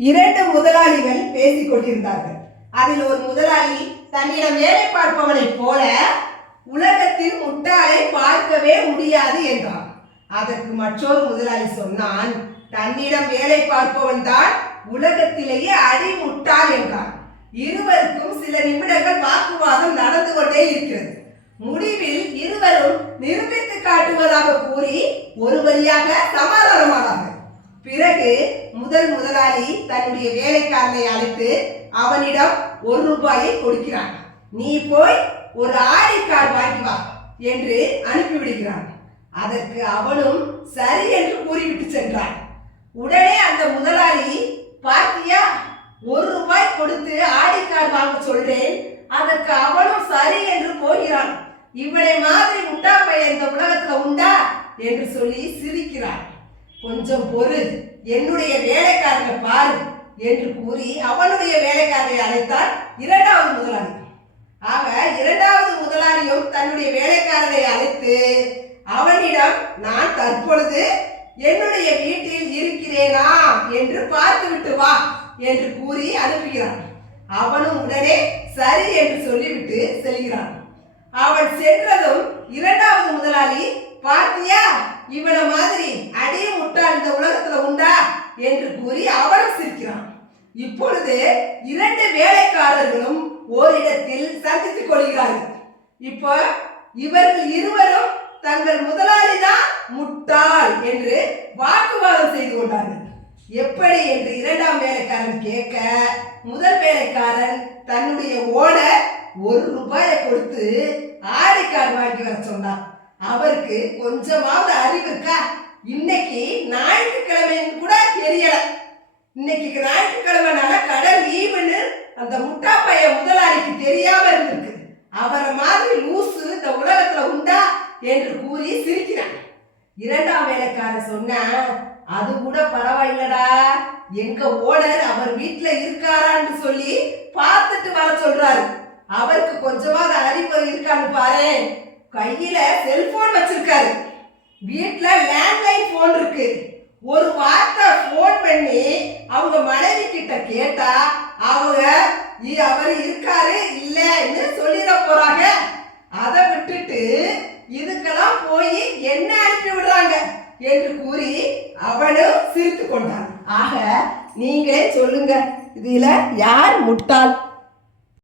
இரண்டு முதலாளிகள் பேசிக் கொண்டிருந்தார்கள். அதில் ஒரு முதலாளி தன்னிடம் வேலை பார்ப்பவனைப் போல உலகத்தில் முட்டாளை பார்க்கவே முடியாது என்றான். அதற்கு மற்றொரு முதலாளி சொன்னான் தன்னிடம் வேலை பார்ப்பவன் தான் உலகத்திலேயே அடி முட்டாள் என்றான். இருவருக்கும் சில நிமிடங்கள் வாக்குவாதம் நடந்து கொண்டே இருக்கிறது. முடிவில் இருவரும் நிரூபித்து காட்டுவதாக கூறி ஒரு வழியாக சமாதானமானார்கள். பிறகு முதல் முதலாளி தன்னுடைய வேலைக்காரனை அழைத்து அவனிடம் ஒரு ரூபாயை கொடுக்கிறான். நீ போய் ஒரு ஆடி கார் வாங்கி வா என்று அனுப்பிவிடுகிறான். அதற்கு அவனும் சரி என்று கூறிவிட்டு சென்றான். உடனே அந்த முதலாளி பார்த்தியா ஒரு ரூபாய் கொடுத்து ஆடி கார் வாங்க சொல்றேன். அதற்கு அவனும் சரி என்று போகிறான். இவனை மாதிரி முட்டா பையன் இந்த உலகத்துல உண்டா? என்று சொல்லி சிரிக்கிறான். கொஞ்சம் பொறு. என்னுடைய வேலைக்காரனை பாரு என்று கூறி அவனுடைய வேலைக்காரனை அழைத்தார் இரண்டாவது முதலாளி. ஆக இரண்டாவது முதலாளியும் தன்னுடைய வேலைக்காரனை அழைத்து அவனிடம் நான் தற்பொழுது என்னுடைய வீட்டில் இருக்கிறேனா என்று பார்த்துவிட்டு வா என்று கூறி அனுப்புகிறான். அவனும் உடனே சரி என்று சொல்லிவிட்டு செல்கிறான். அவன் சென்றதும் இரண்டாவது முதலாளி பார்த்தியா இவனை மாதிரி அடி முட்டாள் இந்த உலகத்துல உண்டா என்று கூறி அவனும் சிரிக்கிறான் இப்பொழுது இரண்டு வேலைக்காரர்களும் ஓரிடத்தில் சந்தித்துக் கொள்கிறார்கள். இப்போ இவர்கள் இருவரும் தங்கள் முதலாளி தான் முட்டாள் என்று வாக்குவாதம் செய்து கொண்டார்கள். எப்படி என்று இரண்டாம் வேலைக்காரன் கேட்க முதல் வேலைக்காரன் தன்னுடைய ஓனர் ஒரு ரூபாயை கொடுத்து ஆடைக்கார் வாங்கி வர சொன்னான். அவருக்கு கொஞ்சமாவது அறிவு இருக்கா இன்னைக்கு ஞாயிற்றுக்கிழமைன்னு கூட தெரியல இன்னைக்கு ஞாயிற்றுக்கிழமைனால கடல் லீவுன்னு அந்த முட்டா பைய முதலாளிக்கு தெரியாம இருந்திருக்கு. அவரை மாதிரி லூசு இந்த உலகத்துல உண்டா என்று கூறி சிரிக்கிறாங்க. இரண்டாம் வேலைக்காரன் சொன்ன அது கூட பரவாயில்லடா எங்க ஓனர் அவர் வீட்டுல இருக்காரான்னு சொல்லி பார்த்துட்டு வர சொல்றாரு. அவருக்கு கொஞ்சமாவது அறிவு இருக்கான்னு பாரு. கையில செல்போன் வச்சிருக்காரு. வீட்டுல லேண்ட்லைன் போன் இருக்கு. ஒரு வார்த்தை ஃபோன் பண்ணி அவங்க மனைவி கிட்ட கேட்டா அவங்க அவர் இருக்காரு? இல்லைன்னு சொல்லிட போறாங்க. அதை விட்டுட்டு இதுக்கெல்லாம் போய் என்ன அனுப்பி விடுறாங்க என்று கூறி அவனும் சிரித்து கொண்டான் ஆக நீங்களே சொல்லுங்க இதுல யார் முட்டாள்?